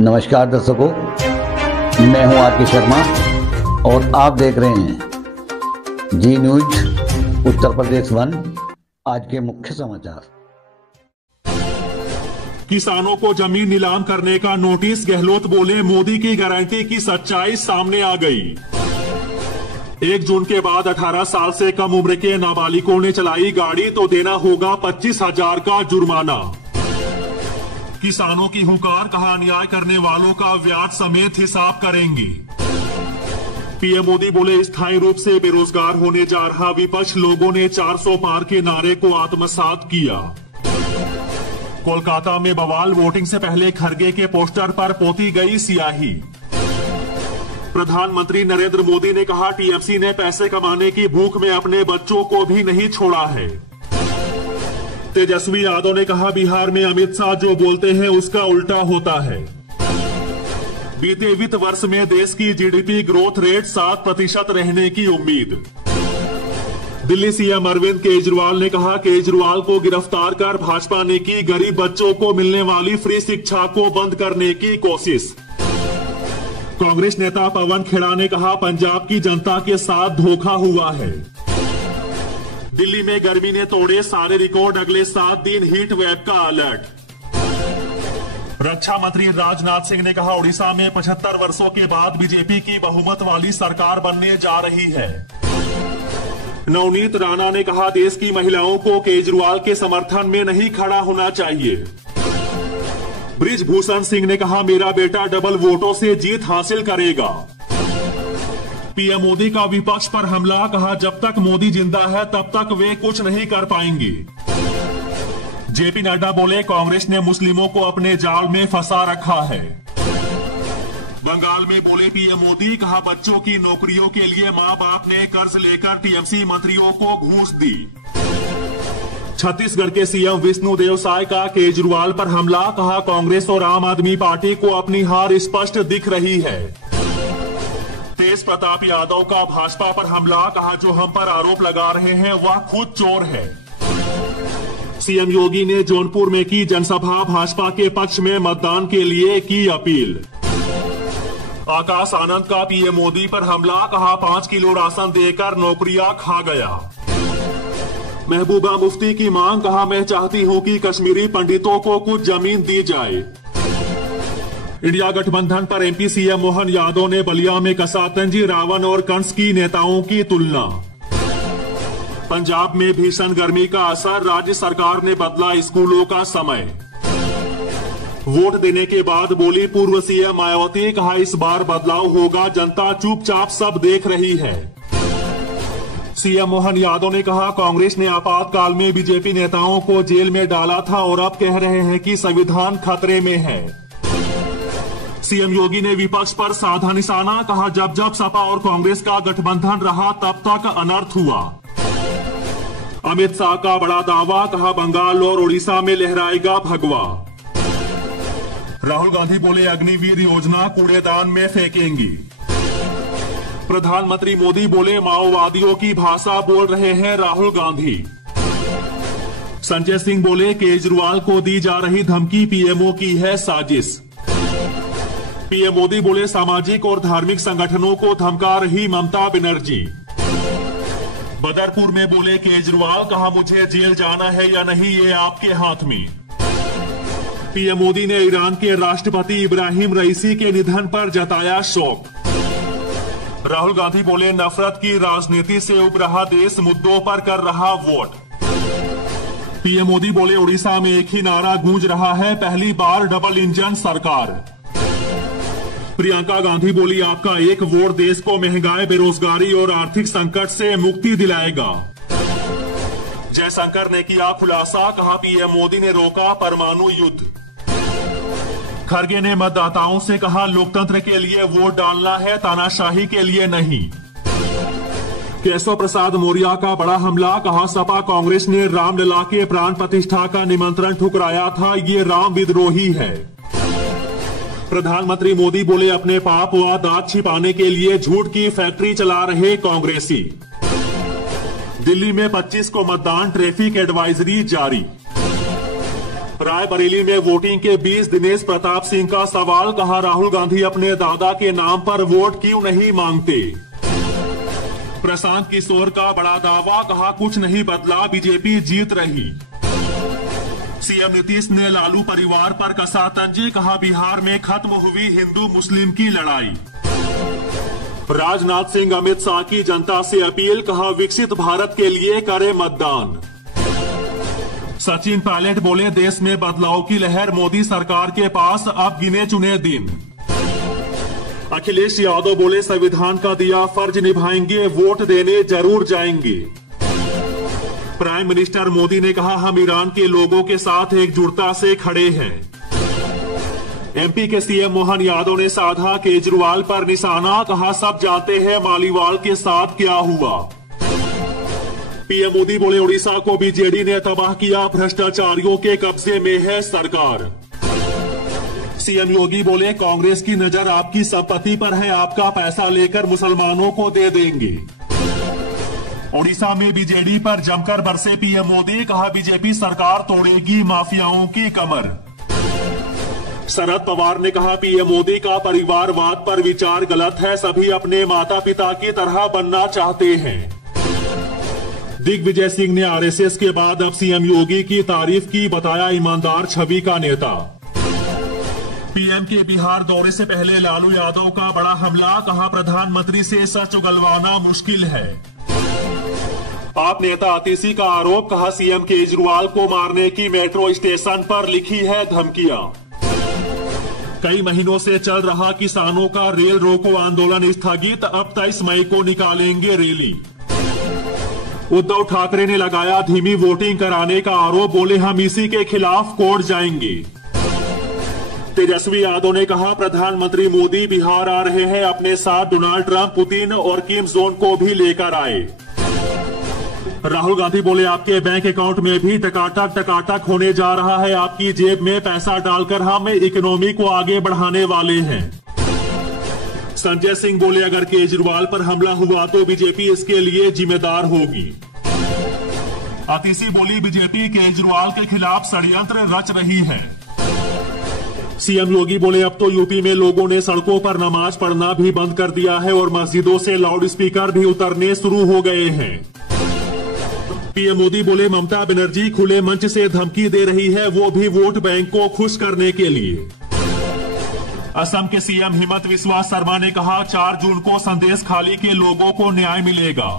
नमस्कार दर्शकों, मैं हूं आर के शर्मा और आप देख रहे हैं जी न्यूज उत्तर प्रदेश 1। आज के मुख्य समाचार। किसानों को जमीन नीलाम करने का नोटिस, गहलोत बोले मोदी की गारंटी की सच्चाई सामने आ गई। 1 जून के बाद 18 साल से कम उम्र के नाबालिगों ने चलाई गाड़ी तो देना होगा 25,000 का जुर्माना। किसानों की हुंकार, कहा अन्याय करने वालों का ब्याज समेत हिसाब करेंगे। पीएम मोदी बोले स्थायी रूप से बेरोजगार होने जा रहा विपक्ष, लोगों ने 400 पार के नारे को आत्मसात किया। कोलकाता में बवाल, वोटिंग से पहले खरगे के पोस्टर पर पोती गई स्याही। प्रधानमंत्री नरेंद्र मोदी ने कहा टीएमसी ने पैसे कमाने की भूख में अपने बच्चों को भी नहीं छोड़ा है। तेजस्वी यादव ने कहा बिहार में अमित शाह जो बोलते हैं उसका उल्टा होता है। बीते वित्त वर्ष में देश की जीडीपी ग्रोथ रेट 7% रहने की उम्मीद। दिल्ली सीएम अरविंद केजरीवाल ने कहा केजरीवाल को गिरफ्तार कर भाजपा ने की गरीब बच्चों को मिलने वाली फ्री शिक्षा को बंद करने की कोशिश। कांग्रेस नेता पवन खेड़ा ने कहा पंजाब की जनता के साथ धोखा हुआ है। दिल्ली में गर्मी ने तोड़े सारे रिकॉर्ड, अगले 7 दिन हीट वेव का अलर्ट। रक्षा मंत्री राजनाथ सिंह ने कहा ओडिशा में 75 वर्षों के बाद बीजेपी की बहुमत वाली सरकार बनने जा रही है। नवनीत राणा ने कहा देश की महिलाओं को केजरीवाल के समर्थन में नहीं खड़ा होना चाहिए। बृजभूषण सिंह ने कहा मेरा बेटा डबल वोटों से जीत हासिल करेगा। पीएम मोदी का विपक्ष पर हमला, कहा जब तक मोदी जिंदा है तब तक वे कुछ नहीं कर पाएंगे। जेपी नड्डा बोले कांग्रेस ने मुस्लिमों को अपने जाल में फंसा रखा है। बंगाल में बोले पीएम मोदी, कहा बच्चों की नौकरियों के लिए मां बाप ने कर्ज लेकर टीएमसी मंत्रियों को घूस दी। छत्तीसगढ़ के सीएम विष्णुदेव साय का केजरीवाल पर हमला, कहा कांग्रेस और आम आदमी पार्टी को अपनी हार स्पष्ट दिख रही है। तेज प्रताप यादव का भाजपा पर हमला, कहा जो हम पर आरोप लगा रहे हैं वह खुद चोर है। सीएम योगी ने जौनपुर में की जनसभा, भाजपा के पक्ष में मतदान के लिए की अपील। आकाश आनंद का पीएम मोदी पर हमला, कहा 5 किलो राशन देकर नौकरियां खा गया। महबूबा मुफ्ती की मांग, कहा मैं चाहती हूं कि कश्मीरी पंडितों को कुछ जमीन दी जाए। इंडिया गठबंधन पर एमपी सीएम मोहन यादव ने बलिया में कसा तंजी रावण और कंस की नेताओं की तुलना। पंजाब में भीषण गर्मी का असर, राज्य सरकार ने बदला स्कूलों का समय। वोट देने के बाद बोली पूर्व सीएम मायावती, कहा इस बार बदलाव होगा, जनता चुपचाप सब देख रही है। सीएम मोहन यादव ने कहा कांग्रेस ने आपातकाल में बीजेपी नेताओं को जेल में डाला था और अब कह रहे हैं कि संविधान खतरे में है। सीएम योगी ने विपक्ष पर साधा निशाना, कहा जब जब सपा और कांग्रेस का गठबंधन रहा तब तक अनर्थ हुआ। अमित शाह का बड़ा दावा, कहा बंगाल और ओडिशा में लहराएगा भगवा। राहुल गांधी बोले अग्निवीर योजना कूड़ेदान में फेंकेंगी। प्रधानमंत्री मोदी बोले माओवादियों की भाषा बोल रहे हैं राहुल गांधी। संजय सिंह बोले केजरीवाल को दी जा रही धमकी पीएमओ की है साजिश। पीएम मोदी बोले सामाजिक और धार्मिक संगठनों को धमका रही ममता बनर्जी। बदरपुर में बोले केजरीवाल, कहा मुझे जेल जाना है या नहीं ये आपके हाथ में। पीएम मोदी ने ईरान के राष्ट्रपति इब्राहिम रईसी के निधन पर जताया शोक। राहुल गांधी बोले नफरत की राजनीति से उब रहा देश, मुद्दों पर कर रहा वोट। पीएम मोदी बोले ओडिशा में एक ही नारा गूंज रहा है, पहली बार डबल इंजन सरकार। प्रियंका गांधी बोली आपका एक वोट देश को महंगाई, बेरोजगारी और आर्थिक संकट से मुक्ति दिलाएगा। जयशंकर ने किया खुलासा, कहा पीएम मोदी ने रोका परमाणु युद्ध। खरगे ने मतदाताओं से कहा लोकतंत्र के लिए वोट डालना है, तानाशाही के लिए नहीं। केशव प्रसाद मौर्य का बड़ा हमला, कहा सपा कांग्रेस ने रामलला के प्राण प्रतिष्ठा का निमंत्रण ठुकराया था, ये राम विद्रोही है। प्रधानमंत्री मोदी बोले अपने पाप व दाग छिपाने के लिए झूठ की फैक्ट्री चला रहे कांग्रेसी। दिल्ली में 25 को मतदान, ट्रैफिक एडवाइजरी जारी। रायबरेली में वोटिंग के 20 दिनेश प्रताप सिंह का सवाल, कहा राहुल गांधी अपने दादा के नाम पर वोट क्यों नहीं मांगते। प्रशांत किशोर का बड़ा दावा, कहा कुछ नहीं बदला, बीजेपी जीत रही। सीएम नीतीश ने लालू परिवार पर कसा तंज, कहा बिहार में खत्म हुई हिंदू मुस्लिम की लड़ाई। राजनाथ सिंह अमित शाह की जनता से अपील, कहा विकसित भारत के लिए करे मतदान। सचिन पायलट बोले देश में बदलाव की लहर, मोदी सरकार के पास अब गिने चुने दिन। अखिलेश यादव बोले संविधान का दिया फर्ज निभाएंगे, वोट देने जरूर जाएंगे। प्राइम मिनिस्टर मोदी ने कहा हम ईरान के लोगों के साथ एकजुटता से खड़े हैं। एमपी के सीएम मोहन यादव ने साधा केजरीवाल पर निशाना, कहा सब जानते हैं मालीवाल के साथ क्या हुआ। पीएम मोदी बोले उड़ीसा को बीजेडी ने तबाह किया, भ्रष्टाचारियों के कब्जे में है सरकार। सीएम योगी बोले कांग्रेस की नजर आपकी संपत्ति पर है, आपका पैसा लेकर मुसलमानों को दे देंगे। उड़ीसा में बीजेडी पर जमकर बरसे पीएम मोदी, कहा बीजेपी सरकार तोड़ेगी माफियाओं की कमर। शरद पवार ने कहा पीएम मोदी का परिवारवाद पर विचार गलत है, सभी अपने माता पिता की तरह बनना चाहते हैं। दिग्विजय सिंह ने आरएसएस के बाद अब सीएम योगी की तारीफ की, बताया ईमानदार छवि का नेता। पीएम के बिहार दौरे से पहले लालू यादव का बड़ा हमला, कहा प्रधानमंत्री से सच उगलवाना मुश्किल है। आप नेता आतिशी का आरोप, कहा सीएम केजरीवाल को मारने की मेट्रो स्टेशन पर लिखी है धमकियां। कई महीनों से चल रहा किसानों का रेल रोको आंदोलन स्थगित, अब 23 मई को निकालेंगे रैली। उद्धव ठाकरे ने लगाया धीमी वोटिंग कराने का आरोप, बोले हम इसी के खिलाफ कोर्ट जाएंगे। तेजस्वी यादव ने कहा प्रधानमंत्री मोदी बिहार आ रहे हैं, अपने साथ डोनाल्ड ट्रंप, पुतिन और किम जोंग को भी लेकर आए। राहुल गांधी बोले आपके बैंक अकाउंट में भी टकाटक होने जा रहा है, आपकी जेब में पैसा डालकर हम इकोनॉमी को आगे बढ़ाने वाले हैं। संजय सिंह बोले अगर केजरीवाल पर हमला हुआ तो बीजेपी इसके लिए जिम्मेदार होगी। आतिशी बोली बीजेपी केजरीवाल के खिलाफ षड्यंत्र रच रही है। सीएम योगी बोले अब तो यूपी में लोगों ने सड़कों पर नमाज पढ़ना भी बंद कर दिया है और मस्जिदों से लाउड स्पीकर भी उतरने शुरू हो गए हैं। पीएम मोदी बोले ममता बनर्जी खुले मंच से धमकी दे रही है, वो भी वोट बैंक को खुश करने के लिए। असम के सीएम हिमंत बिस्वा शर्मा ने कहा 4 जून को संदेश खाली के लोगों को न्याय मिलेगा।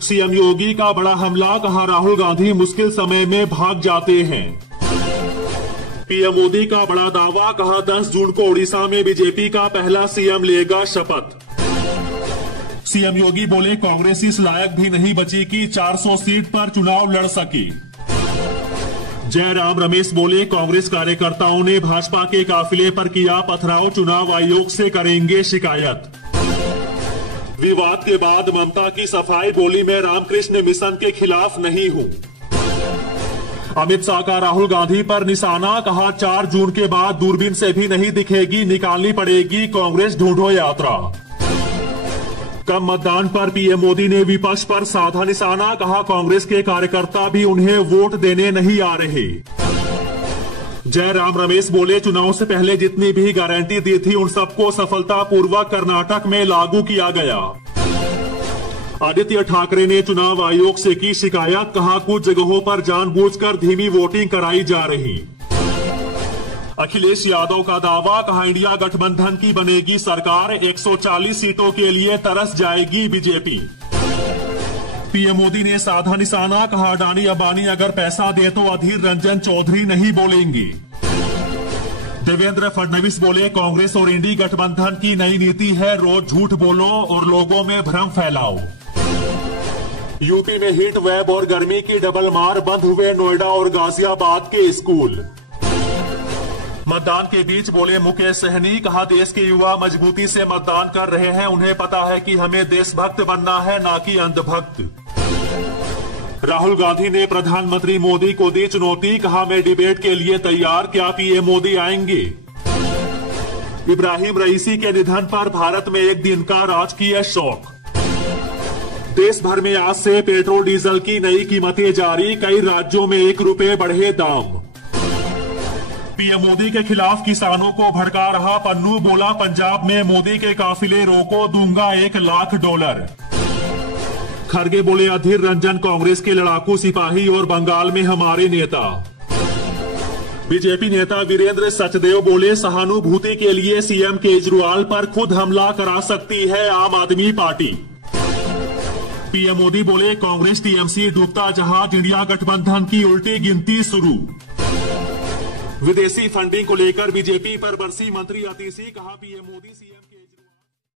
सीएम योगी का बड़ा हमला, कहा राहुल गांधी मुश्किल समय में भाग जाते हैं। पीएम मोदी का बड़ा दावा, कहा 10 जून को उड़ीसा में बीजेपी का पहला सीएम लेगा शपथ। सीएम योगी बोले कांग्रेस इस लायक भी नहीं बची कि 400 सीट पर चुनाव लड़ सकी। जयराम रमेश बोले कांग्रेस कार्यकर्ताओं ने भाजपा के काफिले पर किया पथराव, चुनाव आयोग से करेंगे शिकायत। विवाद के बाद ममता की सफाई, बोली मैं रामकृष्ण मिशन के खिलाफ नहीं हूं। अमित शाह का राहुल गांधी पर निशाना, कहा 4 जून के बाद दूरबीन से भी नहीं दिखेगी, निकालनी पड़ेगी कांग्रेस ढूंढो यात्रा। कम मतदान पर पीएम मोदी ने विपक्ष पर साधा निशाना, कहा कांग्रेस के कार्यकर्ता भी उन्हें वोट देने नहीं आ रहे। जयराम रमेश बोले चुनाव से पहले जितनी भी गारंटी दी थी उन सबको सफलतापूर्वक कर्नाटक में लागू किया गया। आदित्य ठाकरे ने चुनाव आयोग से की शिकायत, कहा कुछ जगहों पर जानबूझकर धीमी वोटिंग कराई जा रही। अखिलेश यादव का दावा, कहा इंडिया गठबंधन की बनेगी सरकार, 140 सीटों के लिए तरस जाएगी बीजेपी। पीएम मोदी ने साधा निशाना, कहा अडानी अंबानी अगर पैसा दे तो अधीर रंजन चौधरी नहीं बोलेंगे। देवेंद्र फडणवीस बोले कांग्रेस और इंडी गठबंधन की नई नीति है, रोज झूठ बोलो और लोगों में भ्रम फैलाओ। यूपी में हीट वेव और गर्मी की डबल मार, बंद हुए नोएडा और गाजियाबाद के स्कूल। मतदान के बीच बोले मुकेश सहनी, कहा देश के युवा मजबूती से मतदान कर रहे हैं, उन्हें पता है कि हमें देशभक्त बनना है ना कि अंधभक्त। राहुल गांधी ने प्रधानमंत्री मोदी को दी चुनौती, कहा मैं डिबेट के लिए तैयार, क्या पीएम मोदी आएंगे। इब्राहिम रईसी के निधन पर भारत में एक दिन का राजकीय शोक। देश भर में आज से पेट्रोल डीजल की नई कीमतें जारी, कई राज्यों में 1 रुपए बढ़े दाम। पीएम मोदी के खिलाफ किसानों को भड़का रहा पन्नू, बोला पंजाब में मोदी के काफिले रोको, दूंगा $1,00,000। खड़गे बोले अधीर रंजन कांग्रेस के लड़ाकू सिपाही और बंगाल में हमारे नेता। बीजेपी नेता वीरेंद्र सचदेव बोले सहानुभूति के लिए सीएम केजरीवाल पर खुद हमला करा सकती है आम आदमी पार्टी। पीएम मोदी बोले कांग्रेस टीएमसी डूबता जहाज, इंडिया गठबंधन की उल्टी गिनती शुरू। विदेशी फंडिंग को लेकर बीजेपी पर बरसी मंत्री अतिशी, कहा पीएम मोदी